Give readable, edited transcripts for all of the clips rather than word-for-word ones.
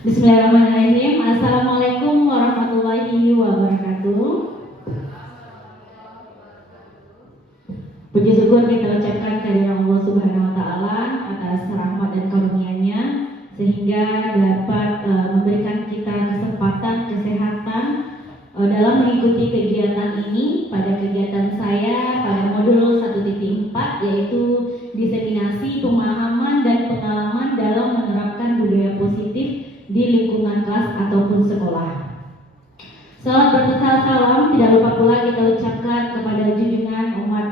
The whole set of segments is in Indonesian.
Bismillahirrahmanirrahim. Assalamualaikum warahmatullahi wabarakatuh. Puji syukur kita ucapkan kehadirat Allah Subhanahu wa taala atas rahmat dan karunia-Nya sehingga dapat memberikan kita kesempatan kesehatan dalam mengikuti kegiatan ini. Pada kegiatan saya pada modul 1.4 yaitu diseminasi pemahaman dan pengalaman dalam menerapkan budaya positif di lingkungan kelas ataupun sekolah. Salam bermesal salam tidak lupa pula kita ucapkan kepada junjungan umat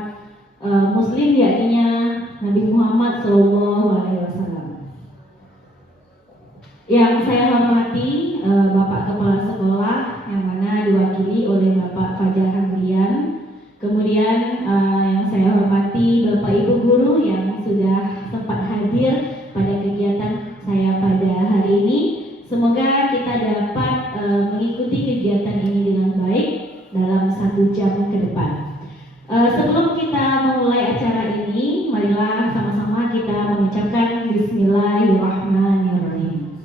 Muslim yakni Nabi Muhammad SAW. Yang saya hormati Bapak Kepala Sekolah yang mana diwakili oleh Bapak Fajar Handrian. Kemudian yang saya hormati Bapak Ibu Guru yang sudah sempat hadir pada kegiatan saya pada hari ini. Semoga kita dapat mengikuti kegiatan ini dengan baik dalam 1 jam ke depan. Sebelum kita memulai acara ini, marilah sama-sama kita mengucapkan Bismillahirrahmanirrahim.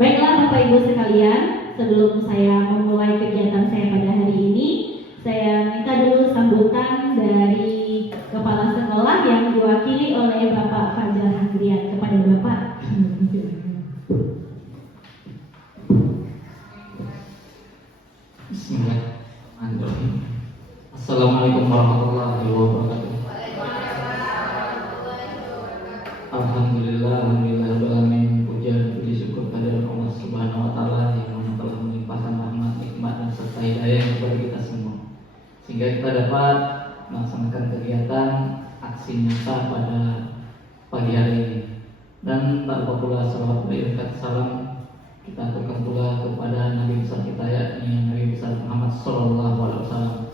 Baiklah Bapak Ibu sekalian, sebelum saya memulai kegiatan saya pada hari ini, saya minta dulu sambutan dari Kepala Sekolah yang diwakili oleh Bapak Fajar Handrian. Kepada Bapak. Bismillahirrahmanirrahim. Assalamualaikum warahmatullahi wabarakatuh. Alhamdulillah, alhamdulillah, puji syukur kehadirat Allah Subhanahu wa taala yang mana telah melimpahkan rahmat, nikmat dan serta hidayah kepada kita semua, sehingga kita dapat melaksanakan kegiatan aksi nyata pada pagi hari ini. Dan tak lupa pula salawat berikat salam kita aturkan pula kepada Nabi besar kita yakni Nabi besar Muhammad Sallallahu Alaihi Wasallam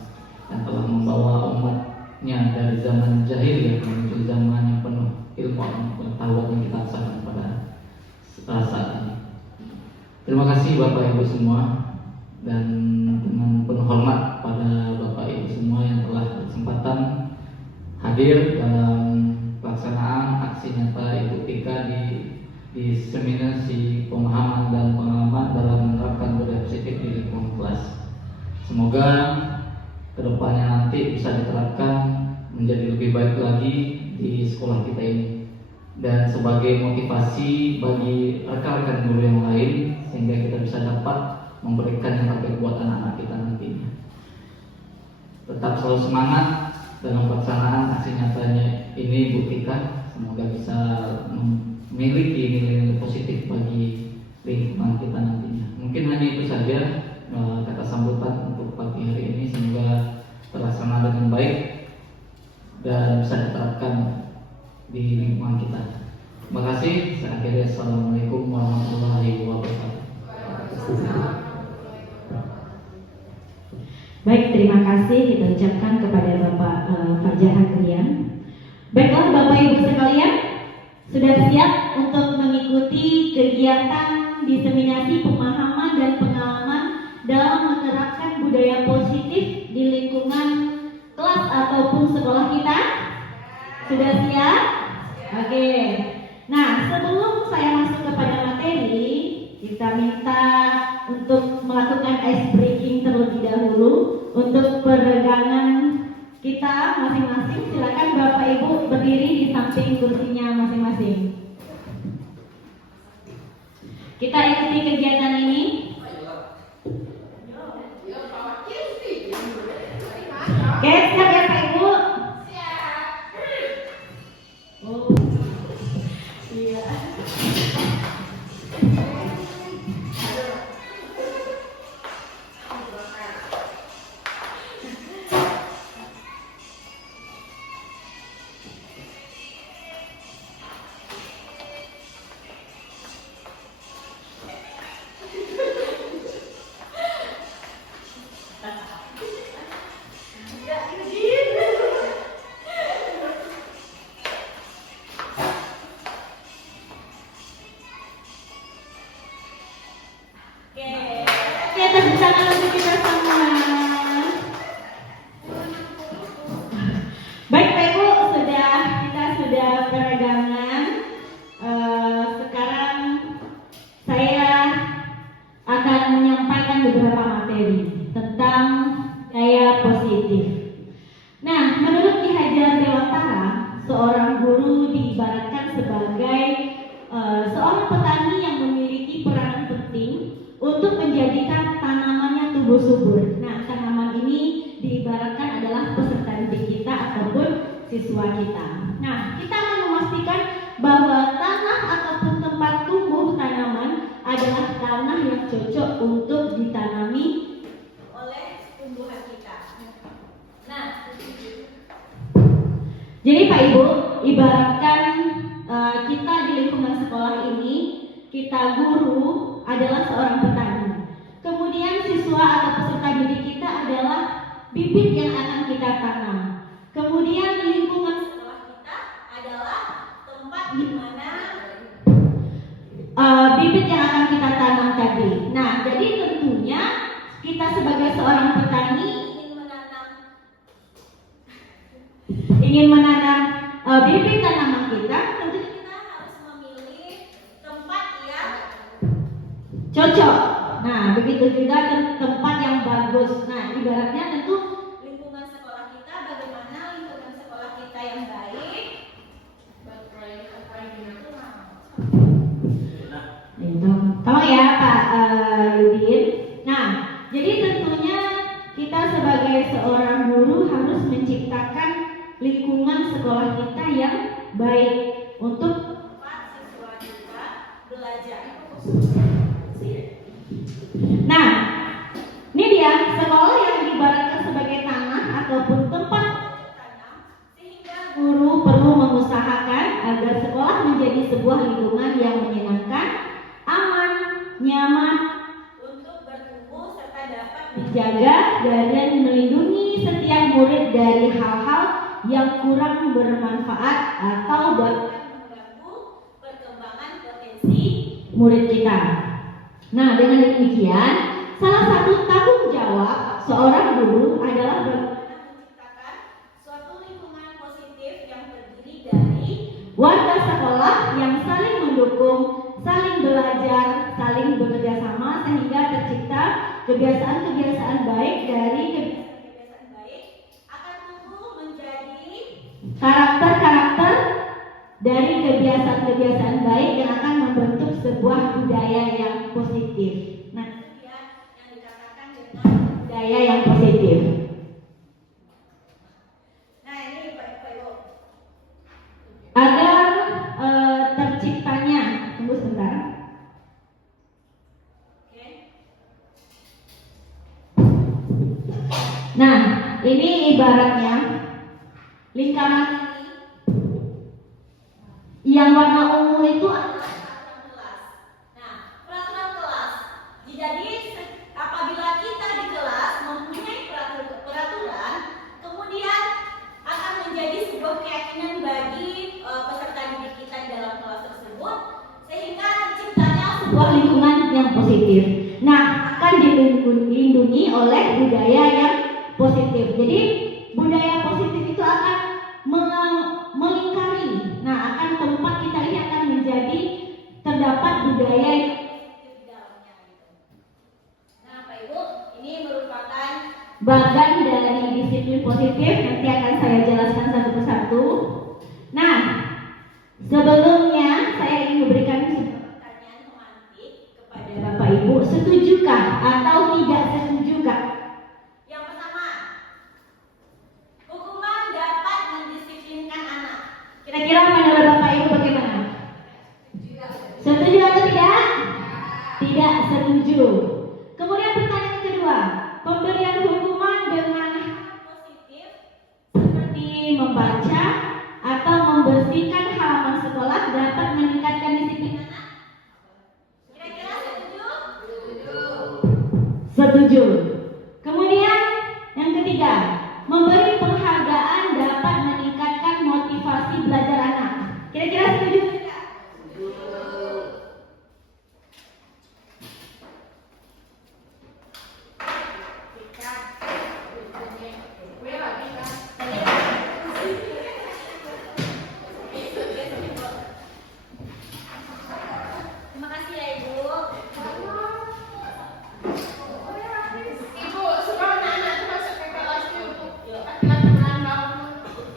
yang telah membawa umatnya dari zaman jahiliyah menuju zaman yang penuh ilmu dan pengetahuan yang kita rasakan pada saat ini. Terima kasih Bapak Ibu semua, dan dengan penuh hormat pada Bapak Ibu semua yang telah berkesempatan hadir dalam pelaksanaan aksi nyata IPUTIKA di seminasi pemahaman dan pengalaman dalam menerapkan budaya positif di lingkungan kelas. Semoga kedepannya nanti bisa diterapkan menjadi lebih baik lagi di sekolah kita ini, dan sebagai motivasi bagi rekan-rekan guru yang lain sehingga kita bisa dapat memberikan yang terbaik buat anak-anak kita nantinya. Tetap selalu semangat dalam pelaksanaan aksi nyatanya ini IPUTIKA. Semoga bisa memiliki nilai positif bagi lingkungan kita nantinya. Mungkin hanya itu saja kata sambutan untuk pagi hari ini. Semoga terlaksana dengan baik dan bisa diterapkan di lingkungan kita. Terima kasih. Saya akhiri. Assalamualaikum warahmatullahi wabarakatuh. Baik, terima kasih kita ucapkan kepada Bapak Fajar Handrian. Baiklah Bapak Ibu sekalian, sudah siap untuk mengikuti kegiatan diseminasi pemahaman dan pengalaman dalam menerapkan budaya positif di lingkungan kelas ataupun sekolah kita? Sudah siap? Oke. Nah, sebelum saya masuk kepada materi, kita minta untuk melakukan ice breaking terlebih dahulu. Untuk peregangan kita masing-masing, silakan Bapak Ibu berdiri di samping kursinya masing-masing. Kita ikuti kegiatan ini. Oke, siap ya Pak Ibu? Oh, iya. positif. Nah, menurut Ki Hajar Dewantara, seorang guru diibaratkan sebagai seorang petani yang memiliki peranan penting untuk menjadikan tanamannya tumbuh subur. Nah, tanaman ini diibaratkan adalah peserta didik kita ataupun siswa kita. Nah, kita akan memastikan bahwa tanah ataupun tempat tumbuh tanaman adalah tanah yang cocok untuk ditanami oleh tumbuhan kita. Nah, jadi Pak Ibu, ibaratkan kita di lingkungan sekolah ini, kita guru adalah seorang petani. Kemudian siswa atau peserta didik kita adalah bibit yang akan kita tanam. Kemudian lingkungan sekolah kita adalah tempat di mana bibit yang akan kita tanam tadi. Nah, jadi tentunya kita sebagai seorang petani ingin menanam bibit tanaman kita, tentunya kita harus memilih tempat yang cocok. Nah, begitu juga tempat yang bagus. Nah, ibaratnya tentu lingkungan sekolah kita, bagaimana lingkungan sekolah kita yang baik. Tolong ya Pak Yudin. Nah, jadi tentunya kita sebagai seorang guru harus menciptakan lingkungan sekolah kita yang baik untuk tempat siswa kita belajar. Nah, ini dia sekolah yang diibaratkan sebagai tanah ataupun tempat tanam, sehingga guru perlu mengusahakan agar sekolah menjadi sebuah lingkungan yang menyenangkan, aman, nyaman untuk bertumbuh serta dapat menjaga dan melindungi setiap murid dari hal-hal yang kurang bermanfaat atau bahkan mengganggu perkembangan potensi murid kita. Nah, dengan demikian, salah satu tanggung jawab seorang guru adalah bagaimana menciptakan suatu lingkungan positif yang terdiri dari warga sekolah yang saling mendukung, saling belajar, saling bekerja sama sehingga tercipta kebiasaan-kebiasaan baik. Dari kebiasaan-kebiasaan baik akan tumbuh menjadi karakter-karakter dari kebiasaan-kebiasaan baik yang akan membentuk sebuah budaya yang positif. Nah, itu dia yang dikatakan dengan budaya yang positif. Nah, ini Pak Ibu. Agar terciptanya, tunggu sebentar. Oke. Nah, ini ibaratnya lingkaran yang warna ungu itu adalah peraturan kelas. Nah, peraturan kelas. Jadi apabila kita di kelas mempunyai peraturan, kemudian akan menjadi sebuah keyakinan bagi peserta didik kita di dalam kelas tersebut, sehingga terciptanya sebuah lingkungan yang positif. Nah, akan dilindungi oleh budaya yang positif. Jadi budaya positif itu akan melingkari. Nah, akan tempat kita ini akan menjadi terdapat budaya yang positif di dalamnya. Nah, Pak Ibu, ini merupakan bagian dari disiplin positif. Nanti akan saya jelaskan satu persatu. Nah, sebelumnya saya ingin memberikan sebuah pertanyaan pemantik kepada Bapak Ibu. Setujukah atau tidak setujukah? Yang pertama, hukuman dapat mendisiplinkan anak. Kira-kira menurut Bapak Ibu bagaimana? Setuju atau tidak? Tidak setuju. Kemudian pertanyaan kedua, pemberian hukuman dengan hal positif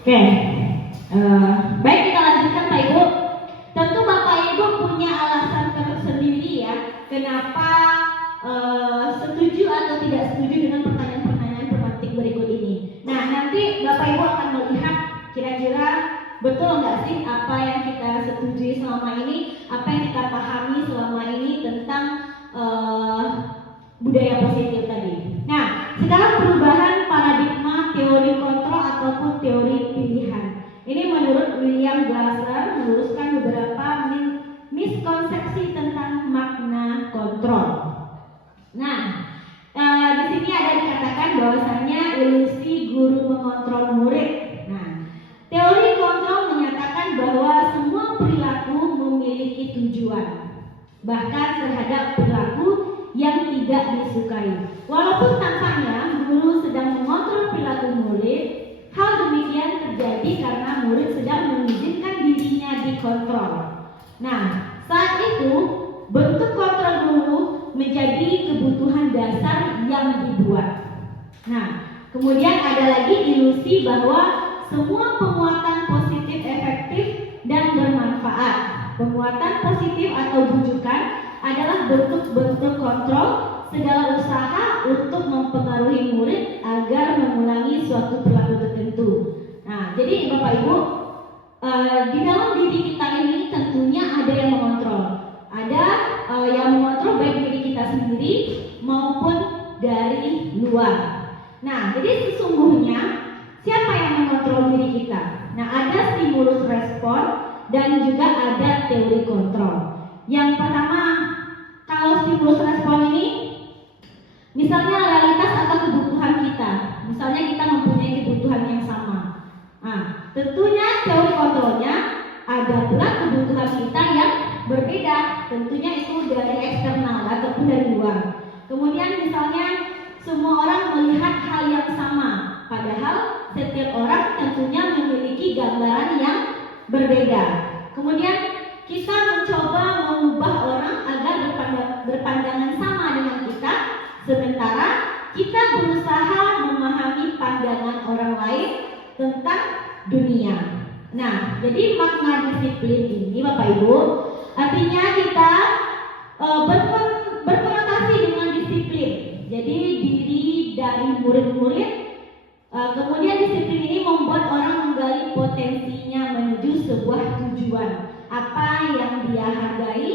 Oke, baik kita lanjutkan Pak Ibu. Tentu Bapak Ibu punya alasan tersendiri ya, kenapa setuju atau tidak setuju dengan pertanyaan-pertanyaan pemantik berikut ini. Nah, nanti Bapak Ibu akan melihat kira-kira betul nggak sih apa yang kita setujui selama ini, apa yang kita pahami selama ini tentang budaya positif tadi. Nah, sekarang perubahan paradigma teori kontrol ataupun teori pilihan. Ini menurut William Glasser meluruskan beberapa miskonsepsi tentang makna kontrol. Nah, di sini ada dikatakan bahwasanya ilusi guru mengontrol murid. Nah, teori kontrol menyatakan bahwa semua perilaku memiliki tujuan, bahkan terhadap perilaku yang tidak disukai. Walaupun tampaknya guru sedang mengontrol perilaku murid, hal demikian terjadi karena murid sedang mengizinkan dirinya dikontrol. Nah, saat itu bentuk kontrol guru menjadi kebutuhan dasar yang dibuat. Nah, kemudian ada lagi ilusi bahwa semua penguatan positif efektif dan bermanfaat. Penguatan positif atau bujukan adalah bentuk-bentuk kontrol segala usaha untuk mempengaruhi murid agar mengulangi suatu perilaku tertentu. Nah, jadi Bapak Ibu, di dalam diri kita ini tentunya ada yang mengontrol. Ada yang mengontrol baik diri kita sendiri maupun dari luar. Nah, jadi sesungguhnya siapa yang mengontrol diri kita? Nah, ada stimulus respon dan juga ada teori kontrol. Yang pertama, kalau stimulus respon ini misalnya realitas atau kebutuhan kita. Misalnya kita mempunyai kebutuhan yang sama. Nah, tentunya teori kontrolnya ada pula kebutuhan kita yang berbeda. Tentunya itu dari eksternal ataupun dari luar. Kemudian misalnya semua orang melihat hal yang sama, padahal setiap orang tentunya memiliki gambaran yang berbeda. Kemudian kita mencoba mengubah orang agar berpandangan sama dengan kita, sementara kita berusaha memahami pandangan orang lain tentang dunia. Nah, jadi makna disiplin ini Bapak Ibu, artinya kita berkonotasi dengan disiplin. Jadi diri dari murid-murid, kemudian disiplin ini membuat orang menggali potensinya menuju sebuah tujuan, apa yang dia hargai.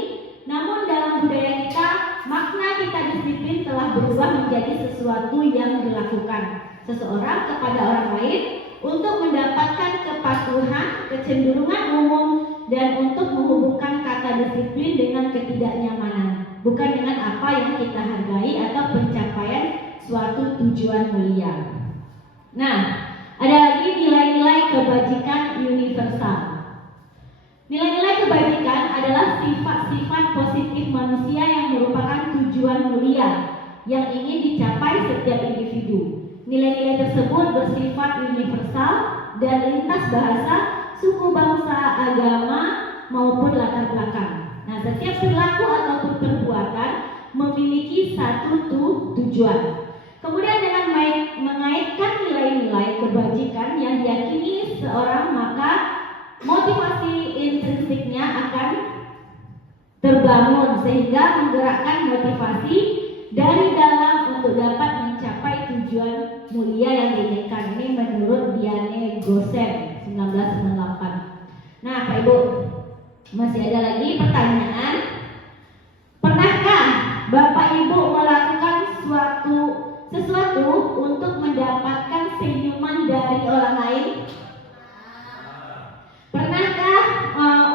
Namun dalam budaya kita, makna kita disiplin telah berubah menjadi sesuatu yang dilakukan seseorang kepada orang lain untuk mendapatkan kepatuhan, kecenderungan umum, dan untuk menghubungkan kata disiplin dengan ketidaknyamanan, bukan dengan apa yang kita hargai atau pencapaian suatu tujuan mulia. Nah, ada lagi nilai-nilai kebajikan universal. Nilai-nilai kebajikan adalah sifat-sifat positif manusia yang merupakan tujuan mulia yang ingin dicapai setiap individu. Nilai-nilai tersebut bersifat universal dan lintas bahasa, suku, bangsa, agama, maupun latar belakang. Nah, setiap perilaku ataupun perbuatan memiliki satu tujuan. Kemudian dengan mengaitkan nilai-nilai kebajikan yang diyakini seorang, maka motivasi intrinsiknya akan terbangun sehingga menggerakkan motivasi dari dalam untuk dapat mencapai tujuan mulia yang diinginkan. Ini menurut Diane Gosen 1998. Nah, Pak Ibu, masih ada lagi pertanyaan. Pernahkah Bapak Ibu melakukan sesuatu untuk mendapatkan senyuman dari orang lain? Pernahkah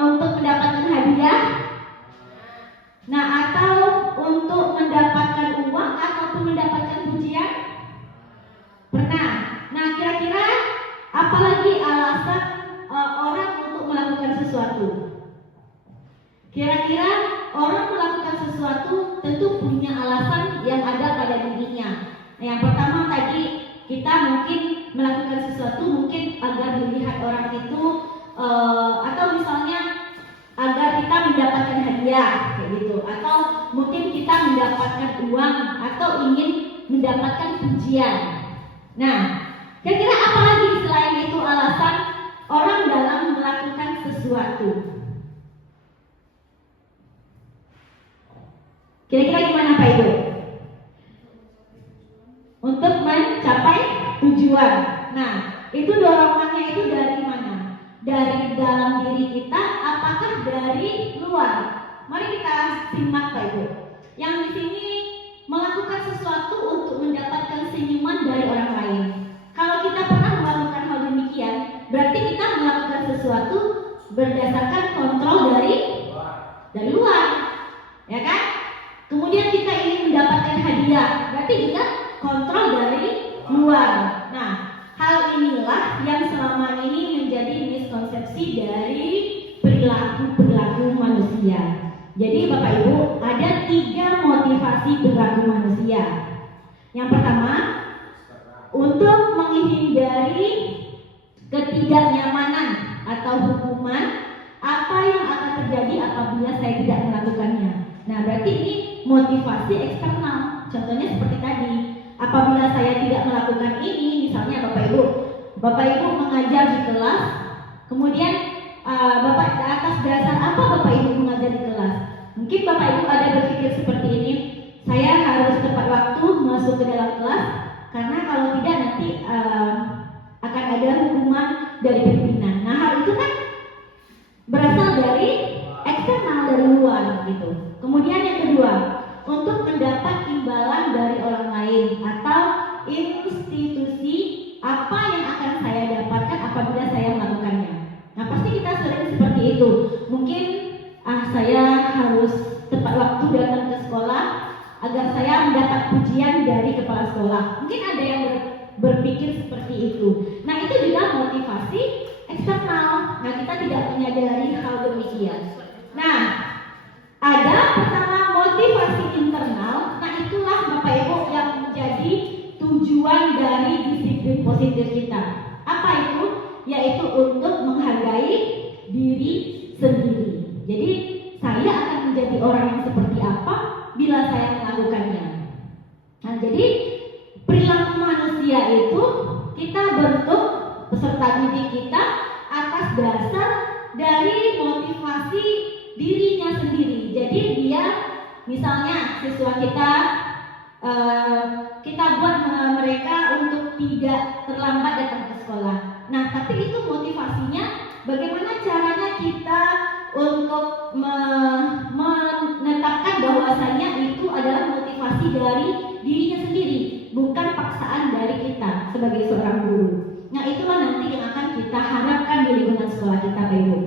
untuk mendapatkan hadiah? Nah, atau untuk mendapatkan uang ataupun mendapatkan pujian? Pernah. Nah, kira-kira apalagi alasan orang untuk melakukan sesuatu? Kira-kira orang melakukan sesuatu tentu punya alasan yang ada pada dirinya. Nah, yang pertama tadi kita mungkin melakukan sesuatu mungkin agar dilihat orang itu, atau misalnya agar kita mendapatkan hadiah kayak gitu, atau mungkin kita mendapatkan uang atau ingin mendapatkan pujian. Nah, kira-kira apa lagi selain itu alasan Nah, itu dorongannya itu dari mana? Dari dalam diri kita, apakah dari luar? Mari kita simak Pak Ibu. Yang di sini melakukan sesuatu untuk mendapatkan senyuman dari orang lain. Kalau kita pernah melakukan hal demikian, berarti kita melakukan sesuatu berdasarkan kontrol dari luar, ya kan? Kemudian kita ingin mendapatkan hadiah, berarti juga kontrol dari luar. Nah, hal inilah yang selama ini menjadi miskonsepsi dari perilaku manusia. Jadi Bapak Ibu, ada 3 motivasi perilaku manusia. Yang pertama, untuk menghindari ketidaknyamanan atau hukuman apa yang akan terjadi apabila saya tidak melakukannya. Nah, berarti ini motivasi eksternal. Contohnya seperti tadi, apabila saya tidak melakukan ini, misalnya Bapak Ibu mengajar di kelas, kemudian Bapak atas dasar apa Bapak Ibu mengajar di kelas? Mungkin Bapak Ibu ada berpikir seperti ini, saya harus tepat waktu masuk ke dalam kelas, karena kalau tidak nanti akan ada hukuman dari pimpinan. Nah, hal itu kan berasal dari eksternal, dari luar gitu. Kemudian yang kedua, untuk mendapat imbalan dari orang lain atau institusi apa yang akan saya dapatkan apabila saya melakukannya. Nah, pasti kita sering seperti itu. Mungkin saya harus tepat waktu datang ke sekolah agar saya mendapat pujian dari kepala sekolah. Mungkin ada yang berpikir seperti itu. Nah, itu juga motivasi eksternal. Nah, kita tidak menyadari hal demikian. Nah, ada pertama motivasi internal. Nah, itulah Bapak Ibu yang menjadi tujuan dari disiplin positif kita. Apa itu? Yaitu untuk menghargai diri sendiri. Jadi, saya akan menjadi orang yang seperti apa bila saya melakukannya. Nah, jadi perilaku manusia itu kita bentuk peserta didik kita atas dasar dari motivasi dirinya sendiri. Jadi dia, misalnya siswa kita buat mereka untuk tidak terlambat datang ke sekolah. Nah, tapi itu motivasinya bagaimana caranya kita untuk menetapkan bahwasanya itu adalah motivasi dari dirinya sendiri, bukan paksaan dari kita sebagai seorang guru. Nah, itulah nanti yang akan kita harapkan di lingkungan sekolah kita, Pak Ibu.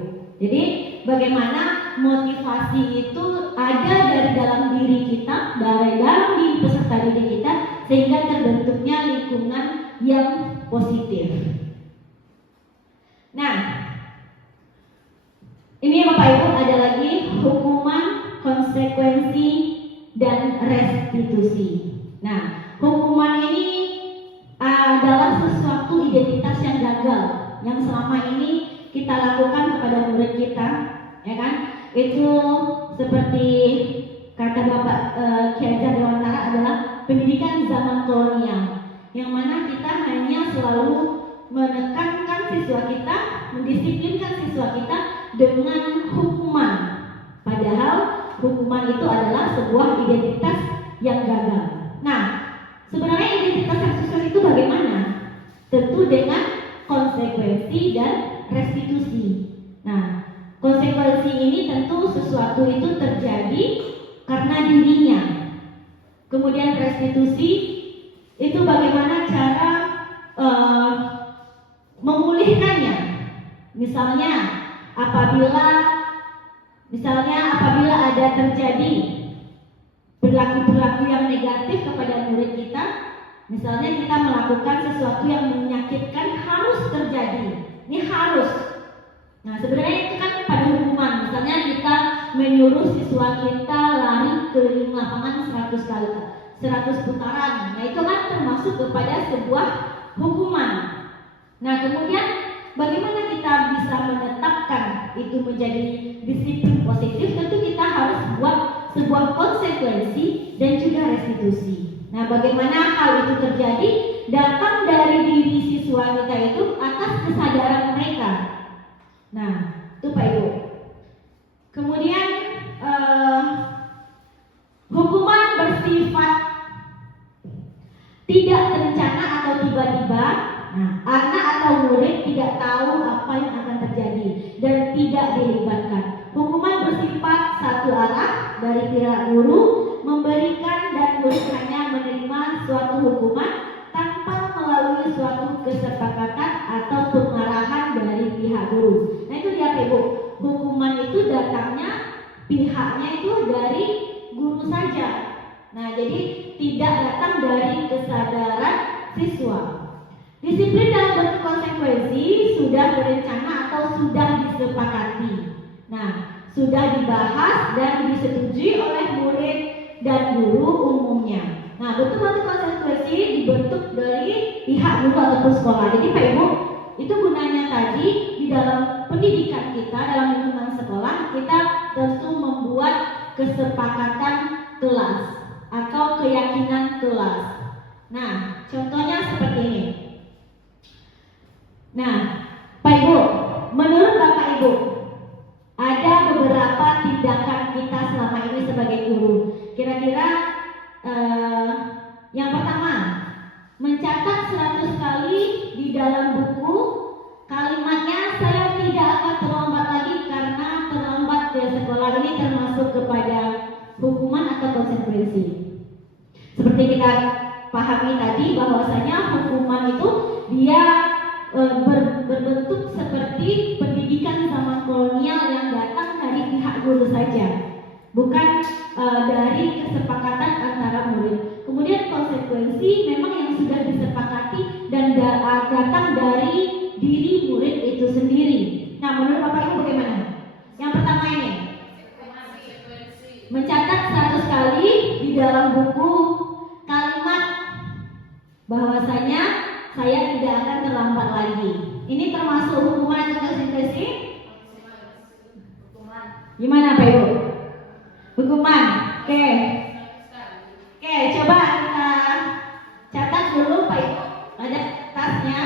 Jadi, bagaimana motivasi itu ada dari dalam diri kita, dari dalam diri peserta didik kita, sehingga terbentuknya lingkungan yang positif. Nah, ini Bapak Ibu ada lagi hukuman, konsekuensi, dan restitusi. Nah, hukuman ini adalah sesuatu identitas yang gagal yang selama ini kita lakukan kepada murid kita, ya kan? Itu seperti kata Bapak Kiai Hajar Dewantara adalah pendidikan zaman kolonial, yang mana kita hanya selalu menekankan siswa kita, mendisiplinkan siswa kita dengan hukuman, padahal hukuman itu adalah sebuah identitas yang gagal. Nah, sebenarnya identitas yang sukses itu bagaimana? Tentu dengan konsekuensi dan restitusi. Nah, konsekuensi ini tentu sesuatu itu terjadi karena dirinya. Kemudian restitusi itu bagaimana cara memulihkannya. Misalnya apabila ada terjadi perilaku yang negatif kepada murid kita, misalnya kita melakukan sesuatu yang menyakitkan, harus terjadi. Ini harus. Nah, sebenarnya itu kan pada hukuman. Misalnya kita menyuruh siswa kita lari keliling lapangan 100 putaran. Nah, itu kan termasuk kepada sebuah hukuman. Nah, kemudian bagaimana kita bisa menetapkan itu menjadi disiplin positif? Tentu kita harus buat sebuah konsekuensi dan juga restitusi. Nah, bagaimana hal itu terjadi? Datang dari diri siswa kita itu atas kesadaran mereka. Nah, itu Pak Ibu. Kemudian hukuman bersifat tidak terencana atau tiba-tiba. Nah, tidak tahu apa yang akan terjadi dan tidak dilibatkan. Hukuman bersifat satu arah dari pihak guru memberikan dan murid hanya menerima suatu hukuman tanpa melalui suatu kesepakatan atau pengarahan dari pihak guru. Nah itu dia Ibu, hukuman itu datangnya pihaknya itu dari guru saja. Nah jadi tidak datang dari kesadaran siswa. Disiplin dalam bentuk konsekuensi sudah berencana atau sudah disepakati. Nah, sudah dibahas dan disetujui oleh murid dan guru umumnya. Nah, bentuk konsekuensi dibentuk dari pihak guru ataupun sekolah. Jadi Pak Ibu, itu gunanya tadi di dalam pendidikan kita, dalam lingkungan sekolah, kita tentu membuat kesepakatan kelas atau keyakinan kelas. Nah, contohnya seperti ini. Nah, Pak Ibu, menurut Bapak Ibu, ada beberapa tindakan kita selama ini sebagai guru. Kira-kira yang pertama, mencatat 100 kali di dalam buku kalimatnya saya tidak akan terlambat lagi karena terlambat ke sekolah. Ini termasuk kepada hukuman atau konsekuensi. Seperti kita pahami tadi bahwasanya hukuman itu dia berbentuk seperti pendidikan zaman kolonial yang datang dari pihak guru saja, bukan dari kesepakatan antara murid. Kemudian konsekuensi memang yang sudah disepakati dan datang dari diri murid itu sendiri. Nah, menurut Bapak Ibu bagaimana? Yang pertama ini, mencatat 100 kali di dalam buku kalimat bahwasanya saya tidak akan terlambat lagi. Ini termasuk hukuman atau konsekuensi? Gimana Pak Ibu? Hukuman. Oke, coba kita catat dulu Pak Ibu. Ada tasnya.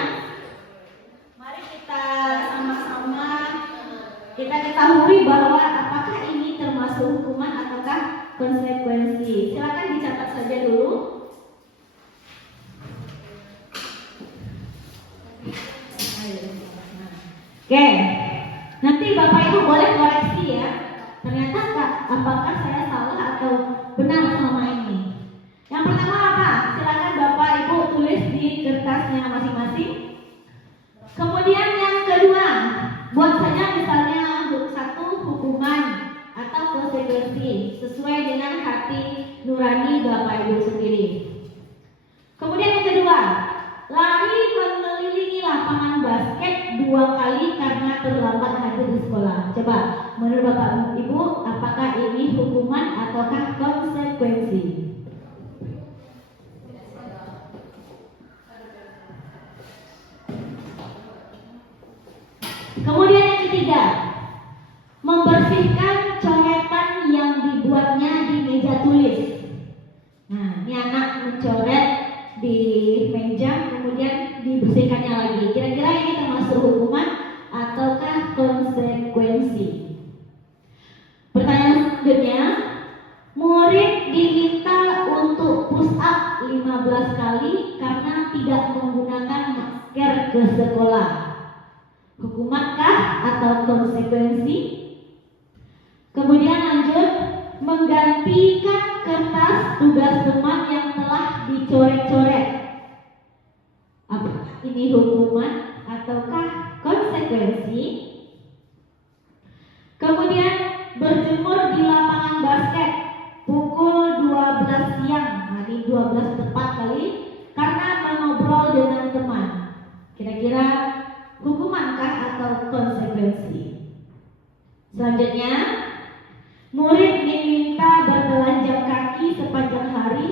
Mari kita sama-sama kita ketahui bahwa apakah ini termasuk hukuman ataukah konsekuensi. Silakan dicatat saja dulu. Oke, nanti Bapak Ibu boleh koreksi ya. Ternyata apakah saya salah atau benar selama ini. Yang pertama apa? Silakan Bapak Ibu tulis di kertasnya masing-masing. Kemudian yang kedua, buat saja misalnya satu hukuman atau konsekuensi sesuai dengan hati nurani Bapak Ibu sendiri. Kemudian yang kedua, lari mengelilingi lapangan basket 2 kali karena terlambat hadir di sekolah. Coba, menurut Bapak Ibu, apakah ini hukuman ataukah konsekuensi? Kemudian yang ketiga, membersihkan coretan yang dibuatnya di meja tulis. Nah, ini anak mencoret di meja, kemudian dibersihkannya lagi. Kira-kira ini termasuk hukuman ataukah konsekuensi? Pertanyaan selanjutnya, murid diminta untuk push up 15 kali karena tidak menggunakan masker ke sekolah. Hukumankah atau konsekuensi? Kemudian lanjut, menggantikan kertas tugas teman yang telah dicoret-coret. Apakah ini hukuman ataukah konsekuensi? Kemudian berjemur di lapangan basket pukul 12 siang, hari 12 tepat kali, karena mengobrol dengan teman. Kira-kira hukumankah atau konsekuensi? Selanjutnya, murid diminta bertelanjang kaki sepanjang hari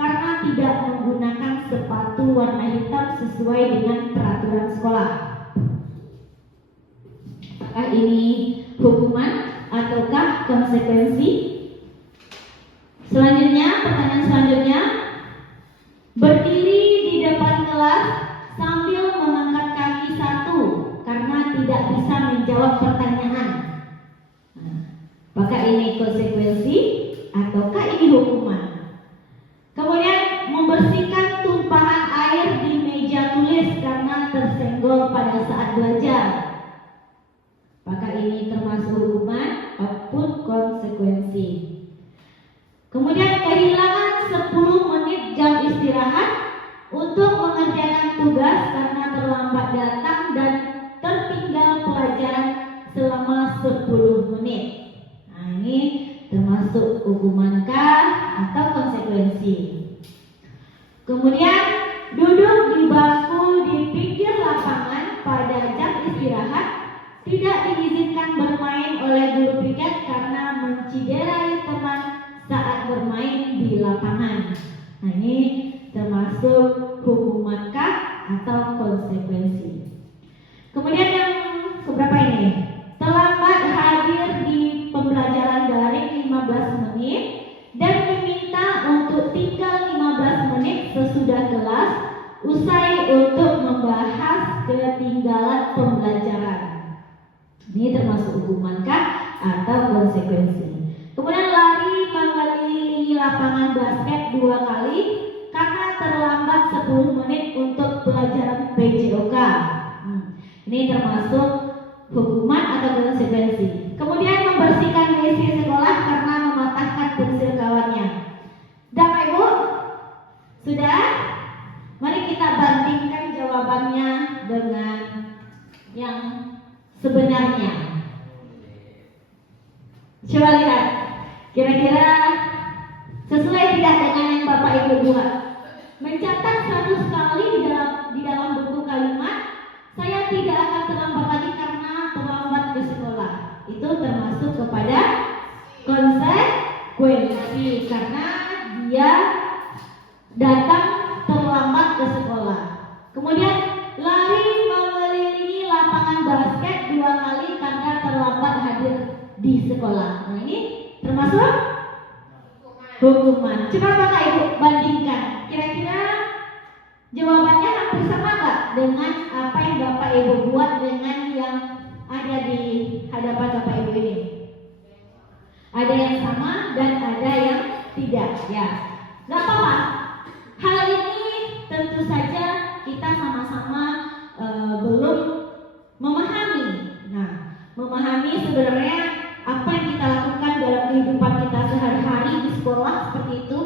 karena tidak menggunakan sepatu warna hitam sesuai dengan peraturan sekolah. Apakah ini hukuman ataukah konsekuensi? Selanjutnya, pertanyaan selanjutnya, berdiri di depan kelas sambil mengangkat kaki satu karena tidak bisa menjawab pertanyaan. Apakah ini konsekuensi ataukah ini hukuman? Kemudian membersihkan tumpahan air di meja tulis karena tersenggol pada saat Apakah ini termasuk hukuman ataupun konsekuensi? Kemudian kehilangan 10 menit jam istirahat untuk mengerjakan tugas karena terlambat datang dan tertinggal pelajaran selama 10 menit. Nah, ini termasuk hukumankah atau konsekuensi? Kemudian duduk di bangku di pinggir lapangan pada jam istirahat, tidak diizinkan bermain oleh guru piket karena menciderai teman saat bermain di lapangan. Nah, ini termasuk hukumankah atau konsekuensi? Kemudian yang keberapa ini? Terlambat hadir di pembelajaran daring 15 menit dan diminta untuk tinggal 15 menit sesudah kelas usai untuk membahas ketinggalan pembelajaran. Ini termasuk hukumankah atau konsekuensi? Kemudian lari mengelilingi lapangan basket 2 kali karena terlambat 10 menit untuk pelajaran PJOK. Ini termasuk hukuman atau konsekuensi. Kemudian membersihkan WC sekolah karena mematahkan pensil kawannya. Bapak Ibu, sudah? Mari kita bandingkan jawabannya dengan yang sebenarnya. Coba lihat, kira-kira sesuai tidak dengan yang Bapak Ibu buat. Mencatat 100 kali di dalam buku kalimat, saya tidak akan terlambat lagi karena terlambat ke sekolah. Itu termasuk kepada konsekuensi karena dia datang terlambat ke sekolah. Kemudian lari mengelilingi lapangan basket 2 kali karena terlambat hadir di sekolah. Nah, ini termasuk hukuman. Coba Bapak Ibu bandingkan. Kira-kira jawabannya hampir sama nggak dengan apa yang Bapak Ibu buat dengan yang ada di hadapan Bapak Ibu ini? Ada yang sama dan ada yang tidak, ya. Nggak apa-apa. Hal ini tentu saja kita sama-sama belum memahami. Nah, memahami sebenarnya apa yang kita lakukan dalam kehidupan kita sehari-hari di sekolah seperti itu.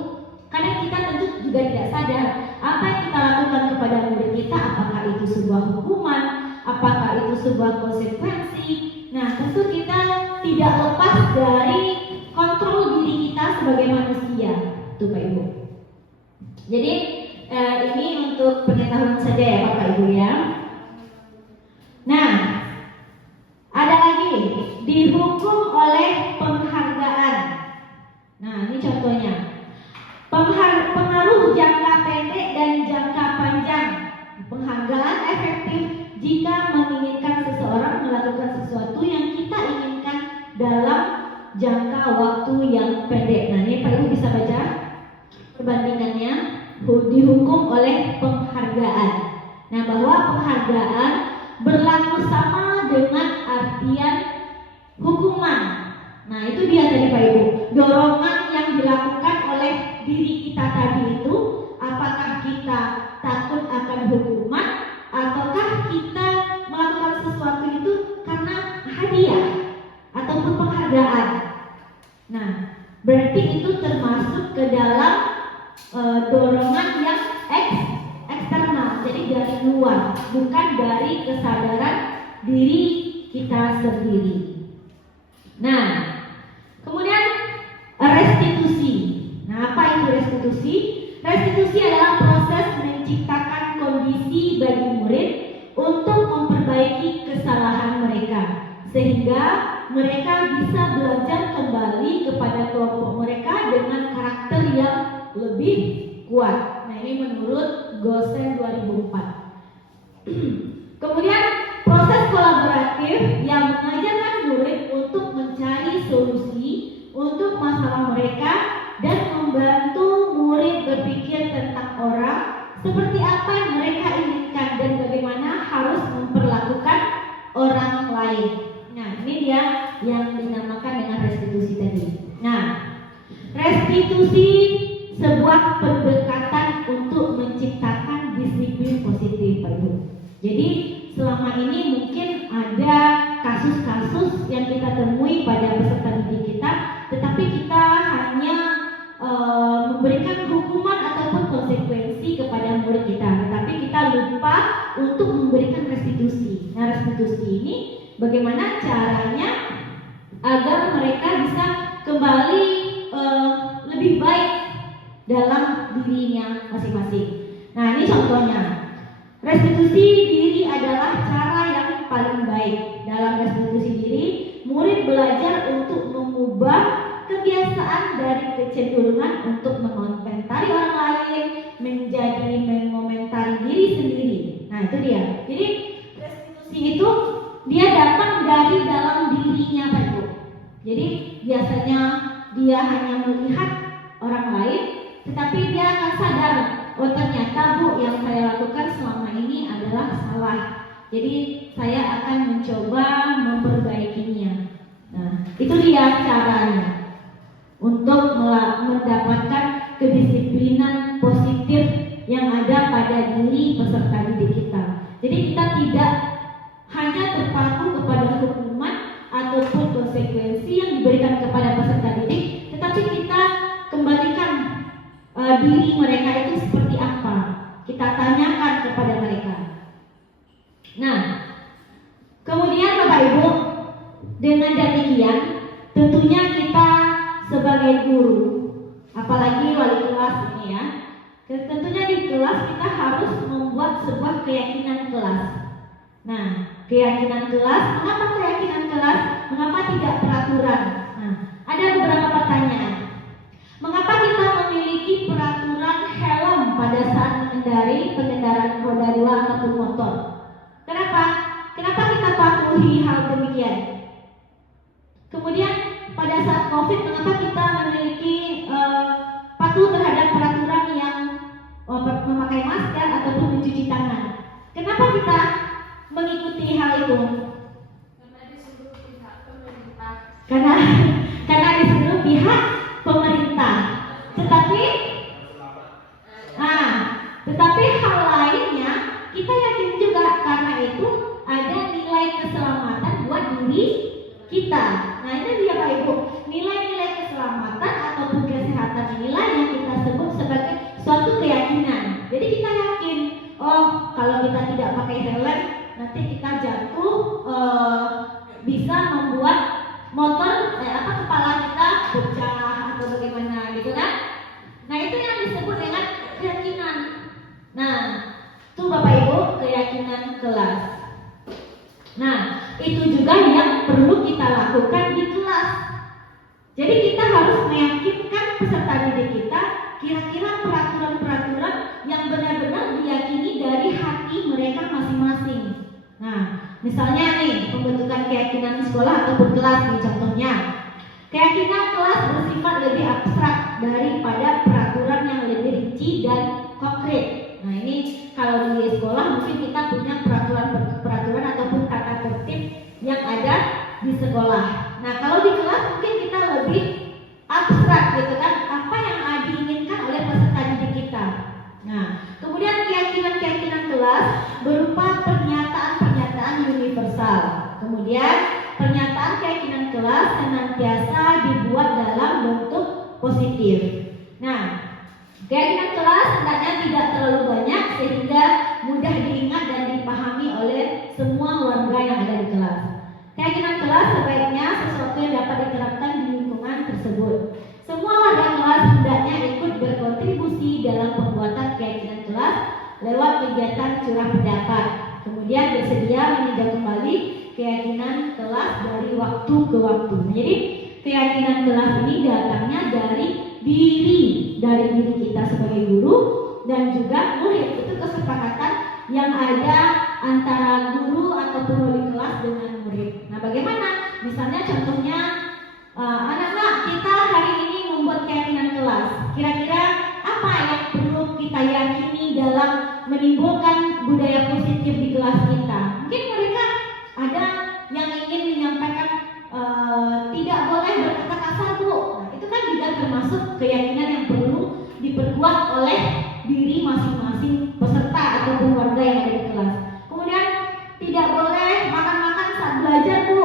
Kadang kita tentu juga tidak sadar apa yang kita lakukan kepada murid kita, apakah itu sebuah hukuman, apakah itu sebuah konsekuensi. Nah, tentu kita tidak lepas dari kontrol diri kita sebagai manusia, tuh Pak Ibu. Jadi ini untuk pengetahuan saja ya Bapak Ibu ya. Nah, ada lagi dihukum oleh penghargaan. Nah, ini contohnya. Pengaruh jangka pendek dan jangka panjang. Penghargaan efektif jika menginginkan seseorang melakukan sesuatu yang kita inginkan dalam jangka waktu yang pendek. Nah, ini Pak Ibu bisa baca perbandingannya. Dihukum oleh penghargaan. Nah, bahwa penghargaan berlaku sama dengan artian hukuman. Nah, itu dia tadi Pak Ibu. Dorongan yang dilakukan oleh diri kita tadi itu, apakah kita takut akan hukuman ataukah kita melakukan sesuatu itu karena hadiah ataupun penghargaan. Nah, berarti itu termasuk ke dalam dorongan yang eksternal, jadi dari luar, bukan dari kesadaran diri kita sendiri. Nah, kemudian restitusi. Nah, apa itu restitusi? Restitusi adalah proses menciptakan kondisi bagi murid untuk memperbaiki kesalahan mereka, sehingga mereka bisa belajar kembali kepada kelompok mereka dengan karakter yang lebih kuat. Nah, ini menurut Gosen 2004. Kemudian proses kolaboratif yang mengajarkan murid untuk mencari solusi untuk masalah mereka dan membantu murid berpikir tentang orang seperti apa yang mereka inginkan dan bagaimana harus memperlakukan orang lain. Nah, ini dia yang dinamakan dengan restitusi tadi. Nah, restitusi sebuah pendekatan untuk disiplin positif, Pak Ibu. Jadi selama ini mungkin ada kasus-kasus yang kita temui pada peserta didik kita, tetapi kita hanya memberikan hukuman ataupun konsekuensi kepada murid kita, tetapi kita lupa untuk memberikan restitusi. Nah, restitusi ini bagaimana caranya agar mereka bisa kembali lebih baik dalam dirinya masing-masing. Nah, ini contohnya. Restitusi diri adalah cara yang paling baik. Dalam restitusi diri, murid belajar untuk mengubah kebiasaan dari kecenderungan untuk mengomentari orang lain menjadi mengomentari diri sendiri. Nah, itu dia. Jadi restitusi itu dia datang dari dalam dirinya, Pak Ibu. Jadi biasanya dia hanya melihat orang lain, tetapi dia akan sadar, oh ternyata Bu, yang saya lakukan selama ini adalah salah. Jadi saya akan mencoba memperbaikinya. Nah, itu dia caranya untuk mendapatkan kedisiplinan positif yang ada pada diri peserta didik kita. Jadi kita tidak hanya terpaku kepada hukuman ataupun konsekuensi yang diberikan kepada peserta didik, tetapi kita kembalikan diri mereka itu seperti apa. Kita tanyakan kepada mereka. Nah, kemudian Bapak Ibu, dengan demikian tentunya kita sebagai guru, apalagi wali kelas ini ya, tentunya di kelas kita harus membuat sebuah keyakinan kelas. Nah, keyakinan kelas, mengapa keyakinan kelas? Mengapa tidak peraturan? Nah, ada beberapa pertanyaan. Mengapa kita memiliki peraturan helm pada saat mengendarai pengendaraan roda 2 ataupun motor? Kenapa? Kenapa kita patuhi hal demikian? Kemudian pada saat COVID, mengapa kita memiliki patuh terhadap peraturan yang memakai masker ataupun mencuci tangan? Kenapa kita mengikuti hal itu? Karena disuruh pihak pemerintah. Karena disuruh pihak pemerintah. Tetapi hal lainnya kita yakin juga, karena itu ada nilai keselamatan buat diri kita. Nah, ini dia Pak Ibu, nilai-nilai keselamatan ataupun kesehatan inilah yang kita sebut sebagai suatu keyakinan. Jadi kita yakin, oh kalau kita tidak pakai helm nanti kita jatuh, bisa membuat motor kepala kita pecah atau bagaimana gitu kan. Nah, itu yang disebut dengan keyakinan. Nah, itu Bapak Ibu keyakinan kelas. Nah, itu juga yang perlu kita lakukan di kelas. Jadi kita harus meyakinkan peserta didik kita kira-kira peraturan-peraturan yang benar-benar diyakini dari hati mereka masing-masing. Nah, misalnya nih pembentukan keyakinan sekolah ataupun kelas nih contohnya. Keyakinan kelas bersifat lebih abstrak daripada peraturan yang lebih rinci dan konkret. Nah, ini kalau di sekolah mungkin kita punya peraturan ataupun tata tertib yang ada di sekolah. Nah, kalau di kelas mungkin kita lebih abstrak gitu kan, apa yang diinginkan oleh peserta didik kita. Nah, kemudian keyakinan-keyakinan kelas berupa pernyataan-pernyataan universal. Kemudian pernyataan keyakinan kelas senantiasa dibuat dalam bentuk positif. Nah, keyakinan kelas hendaknya tidak terlalu banyak sehingga mudah diingat dan dipahami oleh semua warga yang ada di kelas. Keyakinan kelas sebaiknya sesuatu yang dapat diterapkan di lingkungan tersebut. Semua warga kelas hendaknya ikut berkontribusi dalam pembuatan keyakinan kelas lewat kegiatan curah pendapat. Kemudian bersedia meninjau kembali keyakinan kelas dari waktu ke waktu. Jadi keyakinan kelas ini datangnya dari diri kita sebagai guru dan juga murid. Itu kesepakatan yang ada antara guru ataupun wali kelas dengan murid. Nah, bagaimana? Misalnya contohnya anak-anak kita hari ini membuat keyakinan kelas. Kira-kira apa yang perlu kita yakini dalam menimbulkan budaya positif di kelas kita? Mungkin mereka ada yang ingin menyampaikan tidak boleh berkata kasar, Bu. Nah, itu kan juga termasuk keyakinan yang perlu diperkuat oleh diri masing-masing peserta ataupun warga yang ada di kelas. Kemudian tidak boleh makan-makan saat belajar, Bu.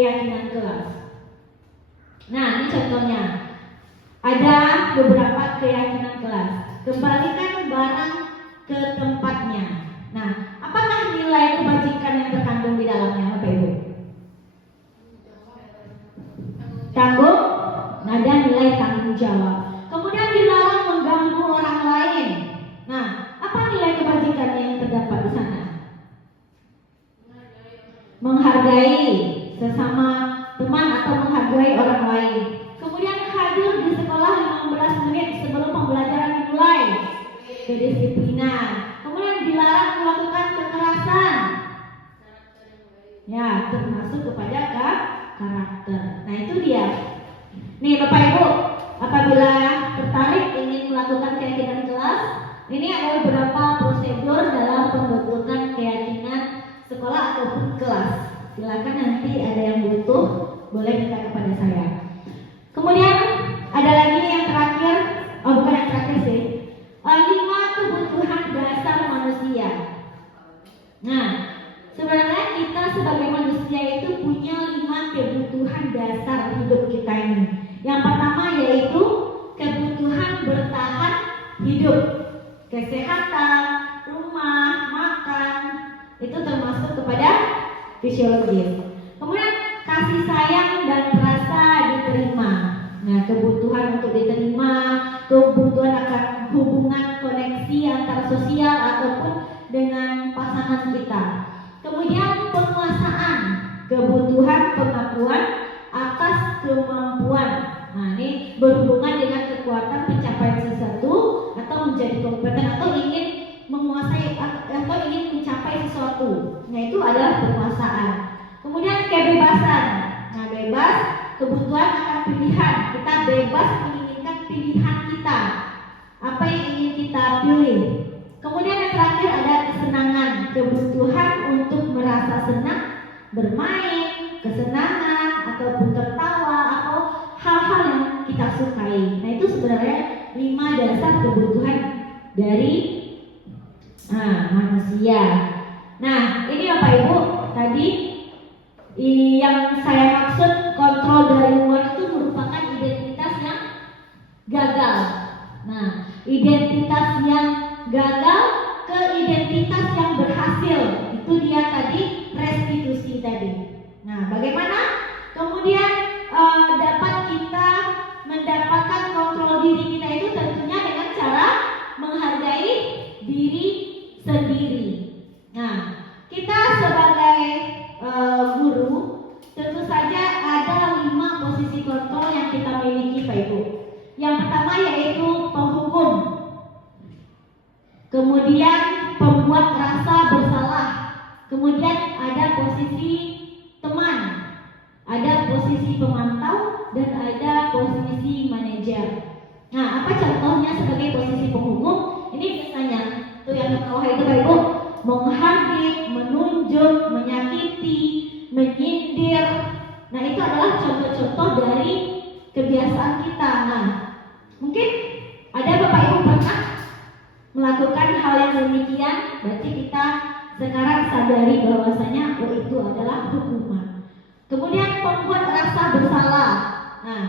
keyakinan kelas. Nah, ini contohnya. Ada beberapa keyakinan kelas. Kembalikan barang ke tempatnya. Nah, apakah nilai kebajikan yang terkandung di dalamnya, Bapak Ibu? Tanggung, ada nilai tanggung jawab. Kemudian dilarang mengganggu orang lain. Nah, apa nilai kebajikan yang terdapat di sana? Menghargai sesama teman atau menghargai orang lain. Kemudian hadir di sekolah 15 menit sebelum pembelajaran dimulai. Kedisiplinan. Kemudian dilarang melakukan kekerasan. Ya, termasuk kepada karakter. Nah, itu dia. Nih, Bapak Ibu, apabila tertarik ingin melakukan keyakinan kelas, ini ada beberapa prosedur dalam pembentukan keyakinan sekolah ataupun kelas. Silakan nanti ada yang butuh boleh minta kepada saya. Kemudian ada lagi yang terakhir, bukan yang terakhir sih, 5 kebutuhan dasar manusia. Nah, sebenarnya kita sebagai manusia itu punya 5 kebutuhan dasar hidup kita ini. Yang pertama yaitu kebutuhan bertahan hidup, kesehatan, rumah, makan, itu termasuk kepada fisiologis. Kemudian kasih sayang dan rasa diterima. Nah, kebutuhan untuk diterima, kebutuhan akan hubungan koneksi antara sosial ataupun dengan pasangan kita. Kemudian penguasaan, kebutuhan pengakuan atas kemampuan. Nah, ini berhubungan dengan kekuatan pencapaian sesuatu atau menjadi kompeten atau ingin menguasai atau ingin mencapai sesuatu. Nah, itu adalah penguasaan. Kemudian kebebasan. Nah, bebas, kebutuhan akan pilihan. Kita bebas menginginkan pilihan kita. Apa yang ingin kita pilih. Kemudian yang terakhir ada kesenangan, kebutuhan untuk merasa senang, bermain, kesenangan ataupun tertawa atau hal-hal yang kita sukai. Nah, itu sebenarnya 5 dasar kebutuhan dari manusia. Nah, ini Bapak Ibu tadi yang saya maksud kontrol dari luar itu merupakan identitas yang gagal. Nah, identitas yang gagal ke identitas yang berhasil, itu dia tadi restitusi tadi. Nah, bagaimana kemudian dapat kita mendapatkan kontrol diri kita itu tentunya dengan cara menghargai diri sendiri. Nah, kita sebagai guru tentu saja ada 5 posisi kontrol yang kita miliki, Pak Ibu. Yang pertama yaitu penghukum, kemudian pembuat rasa bersalah, kemudian ada posisi teman, ada posisi pemantau, dan ada posisi manajer. Nah, apa contohnya sebagai posisi penghukum? Ini biasanya tuh yang di bawah itu, Pak Ibu, menghardik, menunjuk, menyakiti, menyindir. Nah, itu adalah contoh-contoh dari kebiasaan kita. Nah, mungkin ada Bapak Ibu pernah melakukan hal yang demikian, berarti kita sekarang sadari bahwasanya itu adalah hukuman. Kemudian pembuat rasa bersalah. Nah,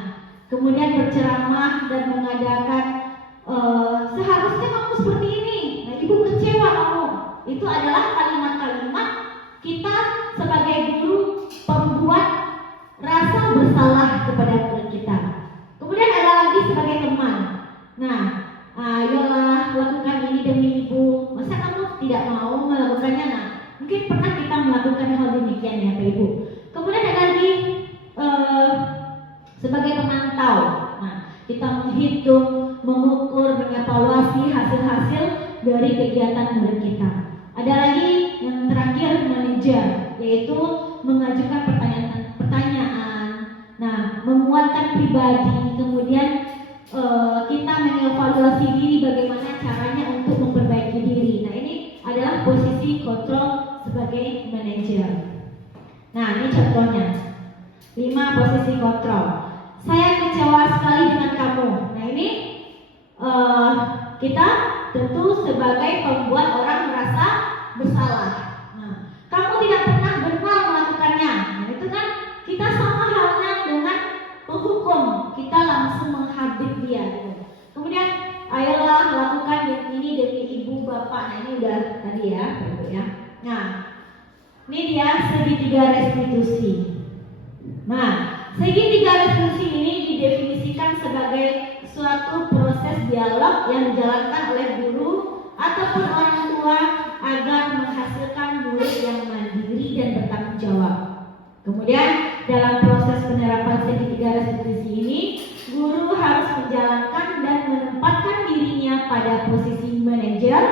kemudian berceramah dan mengadakan seharusnya kamu seperti ini. Nah, ibu kecewa kamu. Itu adalah kalimat-kalimat kita sebagai guru pembuat rasa bersalah kepada murid kita. Kemudian ada lagi sebagai teman. Nah, ayolah lakukan ini demi ibu. Masa kamu tidak mau melakukannya? Nah, mungkin pernah kita melakukan hal demikian ya, Pak Ibu. Kemudian ada lagi sebagai pemantau. Nah, kita menghitung, mengukur, mengevaluasi hasil-hasil dari kegiatan murid kita. Ada lagi yang terakhir manajer, yaitu mengajukan pertanyaan. Nah, menguatkan pribadi, kemudian kita mengevaluasi diri bagaimana caranya untuk memperbaiki diri. Nah, ini adalah posisi kontrol sebagai manajer. Nah, ini contohnya 5 posisi kontrol. Saya kecewa sekali dengan kamu. Nah, ini kita tentu sebagai pembuat orang merasa bersalah. Nah, kamu tidak pernah benar melakukannya. Nah, itu kan kita ya. Nah, ini dia segitiga restitusi. Nah, segitiga restitusi ini didefinisikan sebagai suatu proses dialog yang dijalankan oleh guru ataupun orang tua agar menghasilkan murid yang mandiri dan bertanggung jawab. Kemudian dalam proses penerapan segitiga restitusi ini, guru harus menjalankan dan menempatkan dirinya pada posisi manajer.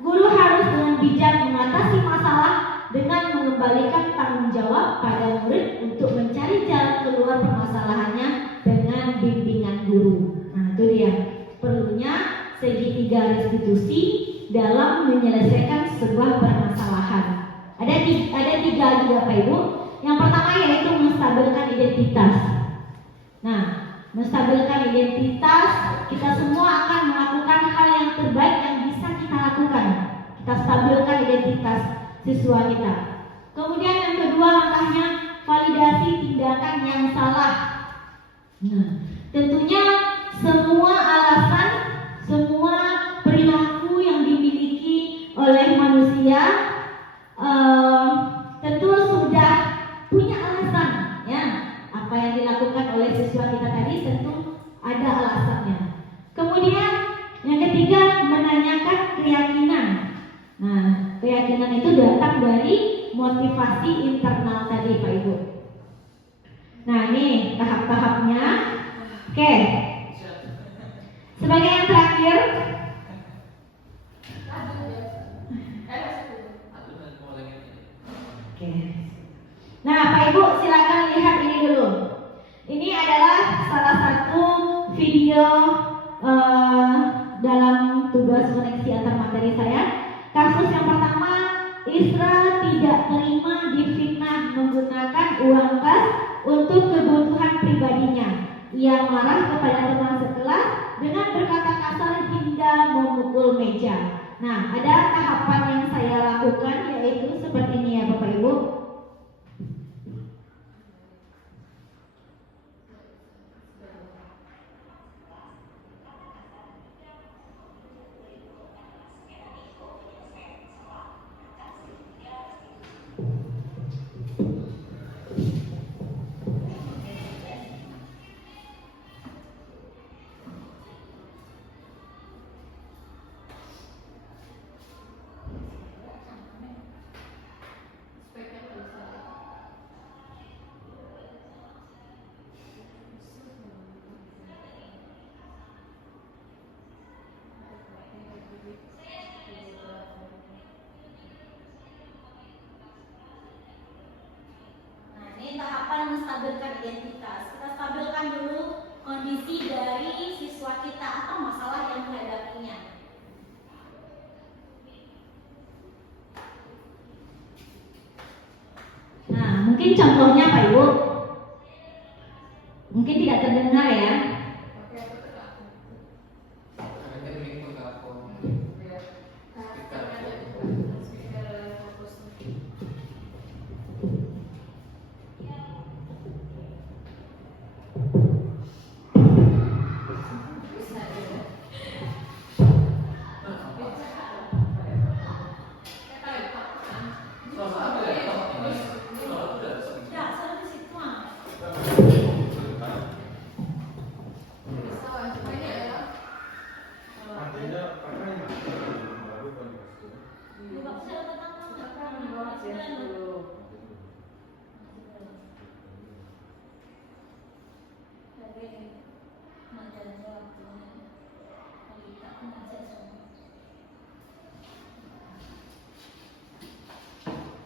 Guru harus dengan bijak mengatasi masalah dengan mengembalikan tanggung jawab pada murid untuk mencari jalan keluar permasalahannya dengan bimbingan guru. Nah, itu dia perlunya segitiga restitusi dalam menyelesaikan sebuah permasalahan. Ada tiga juga Bapak Ibu. Yang pertama yaitu menstabilkan identitas. Nah, menstabilkan identitas, kita semua akan melakukan hal yang terbaik yang bisa kita lakukan. Kita stabilkan identitas siswa kita. Kemudian yang kedua langkahnya validasi tindakan yang salah. Nah, tentunya semua alasan, semua perilaku yang dimiliki oleh manusia tentu sudah punya alasan, ya. Apa yang dilakukan oleh siswa kita tadi tentu ada alasannya. Kemudian yang ketiga menanyakan keyakinan. Nah, keyakinan itu datang dari motivasi internal tadi Pak Ibu. Nah, ini tahap-tahapnya. Oke. Sebagai yang terakhir, oke. Nah, Pak Ibu silakan lihat ini dulu. Ini adalah salah satu video dalam tugas koneksi antar materi saya. Kasus yang pertama, Isra tidak terima difitnah menggunakan uang kas untuk kebutuhan pribadinya. Ia marah kepada teman sekelas dengan berkata kasar hingga memukul meja. Nah, ada tahapan yang saya lakukan yaitu seperti ini ya Bapak Ibu. Tahapan menstabilkan identitas. Kita stabilkan dulu kondisi dari siswa kita atau masalah yang menghadapinya. Nah, mungkin contohnya Pak Ibu, mungkin tidak terdengar ya.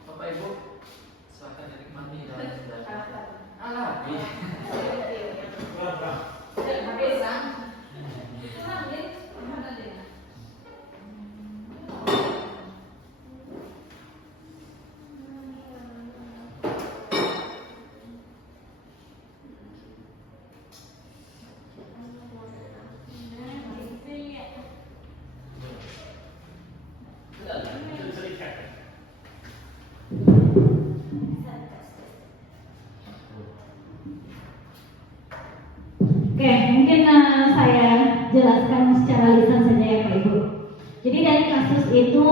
Bapak Ibu, silahkan dinikmati dalam Oke, mungkin saya jelaskan secara lisan saja ya Pak Ibu. Jadi dari kasus itu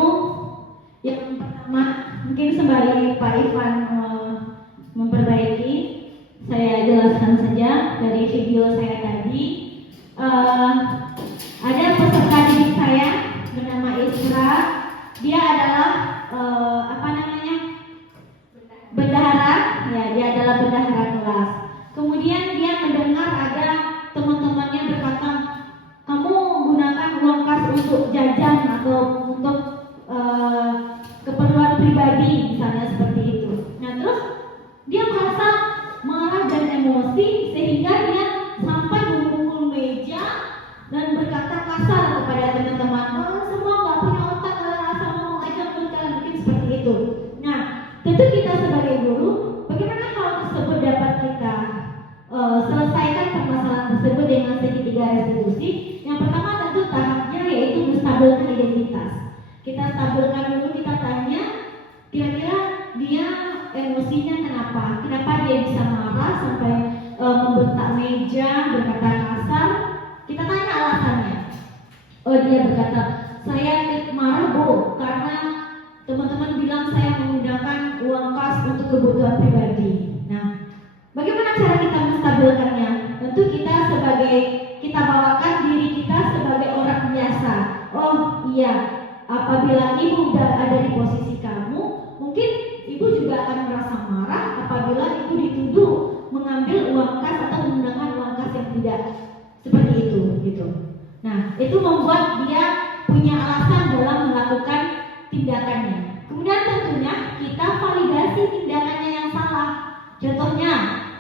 yang pertama Mungkin sembari Pak Ivan memperbaiki, saya jelaskan saja dari video saya tadi. Ada peserta didik saya bernama Isra. Dia adalah bendahara. Ya, dia adalah bendahara kelas. Kemudian dia mendengar ada teman-temannya berkata, kamu gunakan uang kas untuk jajan atau untuk keperluan pribadi, misalnya seperti itu. Nah, terus dia merasa marah dan emosi sehingga dia sampai memukul meja dan berkata kasar kepada teman-teman, semua nggak punya otak, asal ngomong aja, kalian mungkin seperti itu. Nah, tentu kita sebagai guru, bagaimana hal tersebut dapat kita selesaikan permasalahan tersebut dengan segitiga restitusi? Yang pertama tentu tahapnya yaitu menstabilkan identitas. Kita stabilkan dulu, kita tanya kira-kira dia emosinya kenapa dia bisa marah sampai membentak meja, berkata kasar. Kita tanya alasannya. Dia berkata, saya marah Bu karena teman-teman bilang saya menggunakan uang kas untuk kebutuhan pribadi. Nah, bagaimana cara kita menstabilkannya? Tentu kita bawakan diri kita sebagai orang biasa. Oh iya, apabila ibu ada di posisi kamu, mungkin ibu juga akan merasa marah apabila ibu dituduh mengambil uang kas atau menggunakan uang kas yang tidak seperti itu, gitu. Nah, itu membuat dia punya alasan dalam melakukan tindakannya. Kemudian tentunya kita validasi tindakannya yang salah. Contohnya,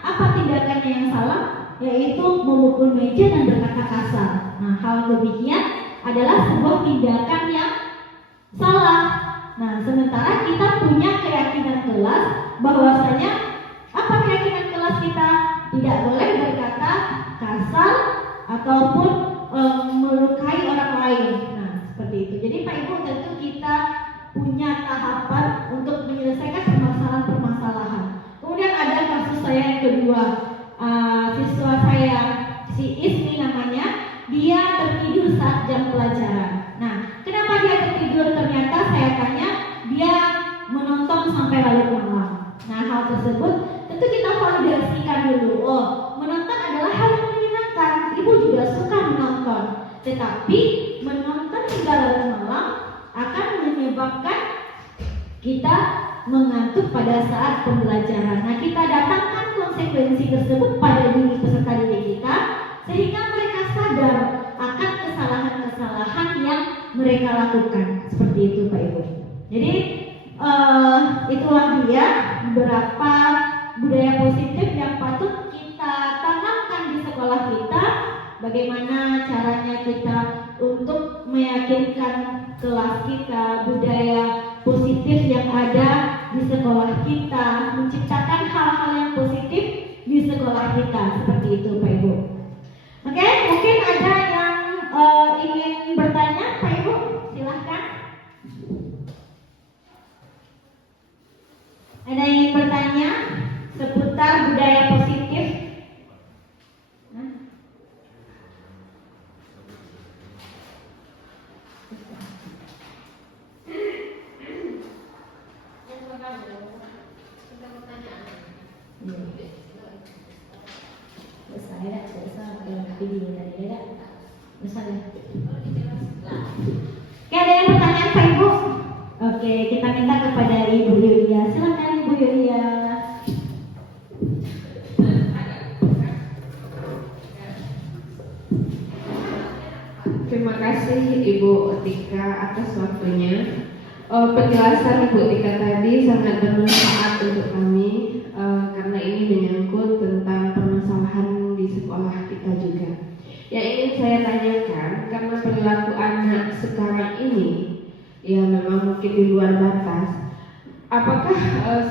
apa tindakannya yang salah? Yaitu memukul meja dan berkata kasar. Nah, hal demikian adalah sebuah tindakan yang salah. Nah, sementara kita punya keyakinan kelas bahwasanya apa keyakinan kelas kita? Tidak boleh berkata kasar ataupun melukai orang lain. Nah, seperti itu. Jadi Pak Ibu, tentu kita punya tahapan untuk menyelesaikan permasalahan-permasalahan. Kemudian ada kasus saya yang kedua, siswa saya, si Ismi namanya, dia tertidur saat jam pelajaran. Nah, kenapa dia tertidur? Ternyata saya tanya, dia menonton sampai larut malam. Nah, hal tersebut tentu kita validasikan dulu. Oh, menonton adalah hal yang menyenangkan. Ibu juga suka menonton. Tetapi menonton hingga larut malam akan menyebabkan kita mengantuk pada saat pembelajaran. Nah, kita datangkan konsekuensi tersebut pada diri peserta didik kita sehingga mereka sadar akan kesalahan-kesalahan yang mereka lakukan. Seperti itu Pak Ibu. Jadi itulah dia beberapa budaya positif yang patut kita tanamkan di sekolah kita. Bagaimana caranya kita untuk meyakinkan kelas kita budaya positif yang ada di sekolah kita, menciptakan hal-hal yang positif di sekolah kita. Seperti itu Pak Ibu. Oke, mungkin ada yang ingin bertanya, Pak Ibu, silahkan. Ada yang ingin bertanya seputar budaya positif? Oke, ada yang pertanyaan Pak Ibu? Oke, kita minta kepada Ibu Yulia. Silakan Ibu Yulia. Terima kasih Ibu Tika atas waktunya. Penjelasan Ibu Tika tadi sangat bermanfaat untuk kami karena ini menyangkut tentang permasalahan di sekolah kita juga. Yang ingin saya tanyakan, karena perilaku anak sekarang ini ya memang mungkin di luar batas, apakah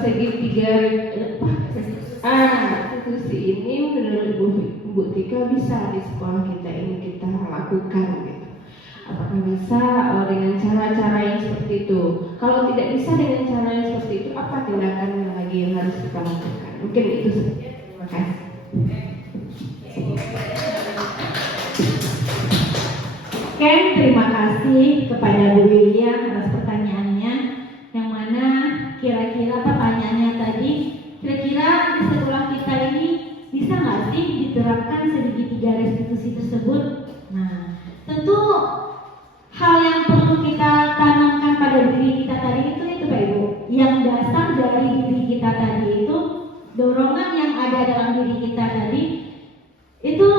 segitiga restitusi ini menurut Ibu Tika bisa di sekolah kita ini kita lakukan gitu? Apakah bisa dengan cara-cara yang seperti itu? Kalau tidak bisa dengan cara yang seperti itu, apa tindakan yang lagi yang harus kita lakukan? Mungkin itu saja. Terima kasih. Ken, terima kasih kepada Bu Yulia atas pertanyaannya, yang mana di sekolah kita ini bisa nggak sih diterapkan segitiga restitusi tersebut? Nah, tentu hal yang perlu kita tanamkan pada diri kita tadi itu Pak Ibu. Yang dasar dari diri kita tadi itu, dorongan yang ada dalam diri kita tadi itu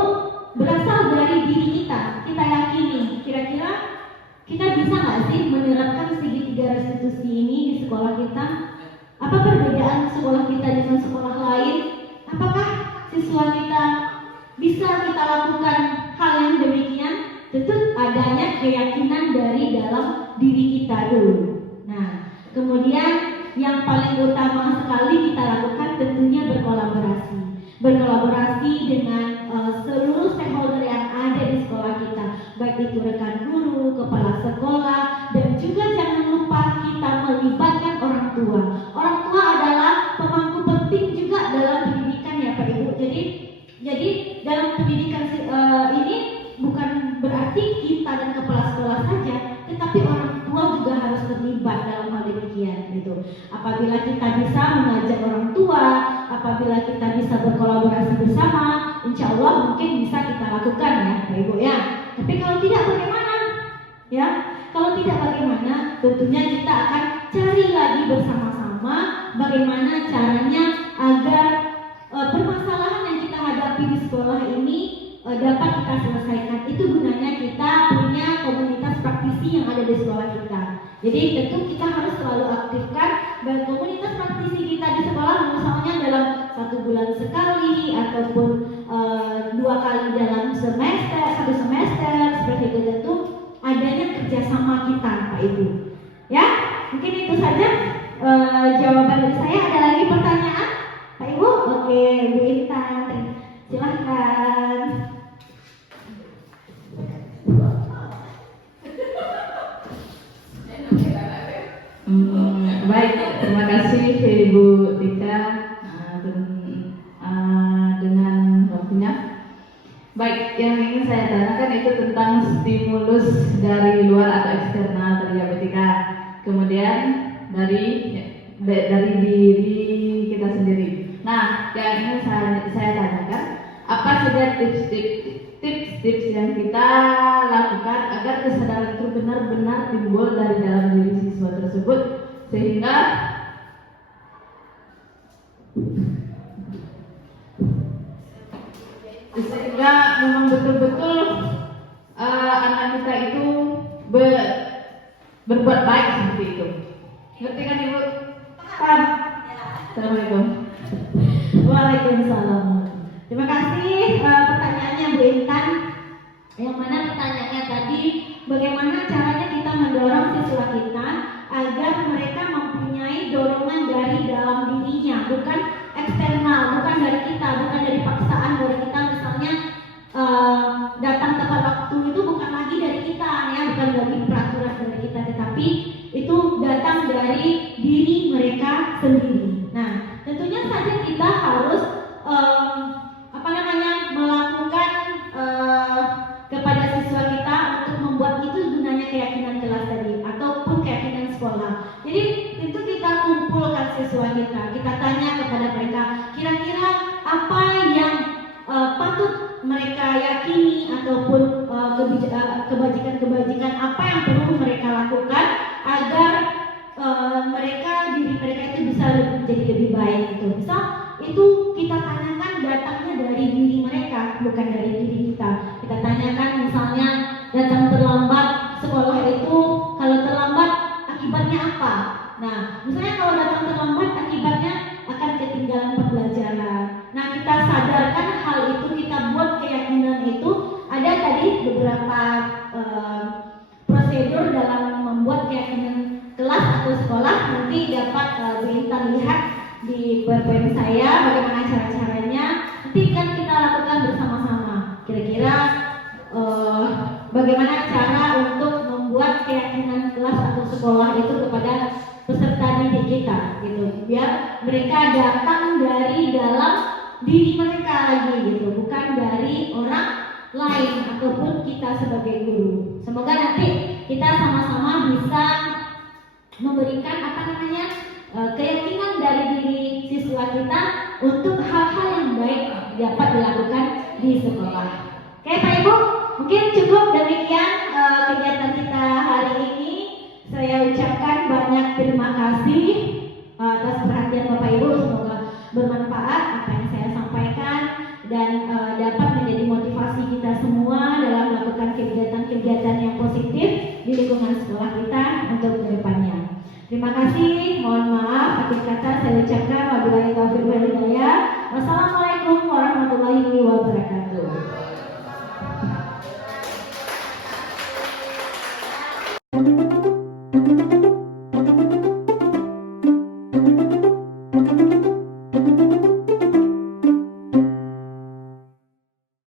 berasal dari diri kita. Kita yakini, kira-kira kita bisa nggak sih menerapkan segitiga restitusi ini di sekolah kita? Apa perbedaan sekolah kita dengan sekolah lain? Apakah siswa kita bisa kita lakukan hal yang demikian? Tentu adanya keyakinan dari dalam diri kita dulu. Nah, kemudian yang paling utama sekali kita lakukan tentunya berkolaborasi. Berkolaborasi dengan seluruh stakeholder yang ada di sekolah kita, baik itu rekan guru, kepala sekolah, dan juga jangan lupa kita melibatkan orang tua. Orang tua adalah pemangku penting juga dalam pendidikan ya Pak Ibu. Jadi dalam pendidikan ini bukan berarti kita dan kepala sekolah saja, tetapi orang tua juga harus terlibat dalam hal demikian gitu. Apabila kita bisa mengajak orang tua, apabila kita bisa berkolaborasi bersama, insya Allah mungkin bisa kita lakukan ya Pak Ibu ya. Tapi kalau tidak bagaimana? Ya, kalau tidak bagaimana? Tentunya kita akan cari lagi bersama-sama bagaimana caranya agar permasalahan yang kita hadapi di sekolah ini dapat kita selesaikan. Itu gunanya kita punya komunitas praktisi yang ada di sekolah kita. Jadi tentu kita harus selalu aktifkan dan komunitas praktisi kita di sekolah, misalnya dalam 1 bulan sekali ataupun 2 kali dalam semester, 1 semester seperti itu. Tentu adanya kerjasama kita Pak Ibu. Ya, mungkin itu saja jawaban dari saya. Ada lagi pertanyaan Pak Ibu? Oke, Bu Intan, silahkan. Baik, terima kasih Ibu Tika dengan waktunya. Baik, yang ingin saya tanyakan itu tentang stimulus dari luar atau eksternal tadi ya Bu Tika. Kemudian dari diri kita sendiri. Nah, yang ingin saya tanyakan, apa saja tips-tips yang kita lakukan agar kesadaran itu benar-benar timbul dari dalam diri siswa tersebut sehingga memang betul-betul anak kita itu berbuat baik seperti itu. Ngerti kan Ibu? Paham? Assalamualaikum. Waalaikumsalam. Terima kasih pertanyaannya Bu Intan. Yang mana pertanyaannya tadi, bagaimana caranya kita mendorong siswa kita agar mereka mempunyai dorongan dari dalam dirinya, bukan eksternal, bukan dari kita, bukan dari paksaan dari kita. Misalnya datang tepat waktu itu bukan lagi dari kita ya, bukan dari peraturan dari kita, tetapi itu datang dari diri mereka sendiri. Nah, tentunya saja kita harus melakukan kepada siswa kita untuk membuat itu gunanya keyakinan kelas tadi ataupun keyakinan sekolah. Jadi itu kita kumpulkan siswa kita tanya kepada mereka kira-kira apa yang patut mereka yakini ataupun kebajikan-kebajikan apa yang perlu mereka lakukan agar diri mereka itu bisa menjadi lebih baik gitu. Misal itu kita tanyakan datangnya dari diri mereka, bukan dari diri kita. Kita tanyakan misalnya datang terlambat sekolah itu, kalau terlambat akibatnya apa? Nah, misalnya kalau datang terlambat akibatnya akan ketinggalan pembelajaran. Nah, kita sadarkan hal itu, kita buat keyakinan itu. Ada tadi beberapa prosedur dalam membuat keyakinan kelas atau sekolah. Nanti dapat Bu Intan lihat di PowerPoint saya bagaimana cara-caranya. Nanti kan kita lakukan bersama-sama. Kira-kira bagaimana cara untuk membuat keyakinan kelas atau sekolah itu kepada peserta didik kita, gitu. Biar mereka datang dari dalam diri mereka lagi, gitu, bukan dari orang lain ataupun kita sebagai guru. Semoga nanti kita sama-sama bisa memberikan keyakinan dari diri siswa kita untuk hal-hal yang baik dapat dilakukan di sekolah. Oke Pak Ibu, mungkin cukup demikian kegiatan kita hari ini. Saya ucapkan banyak terima kasih atas perhatian Bapak Ibu. Semoga bermanfaat apa yang saya sampaikan dan dapat menjadi motivasi kita semua dalam melakukan kegiatan-kegiatan yang positif di lingkungan sekolah kita untuk kedepannya. Terima kasih, mohon maaf akhir kata saya ucapkan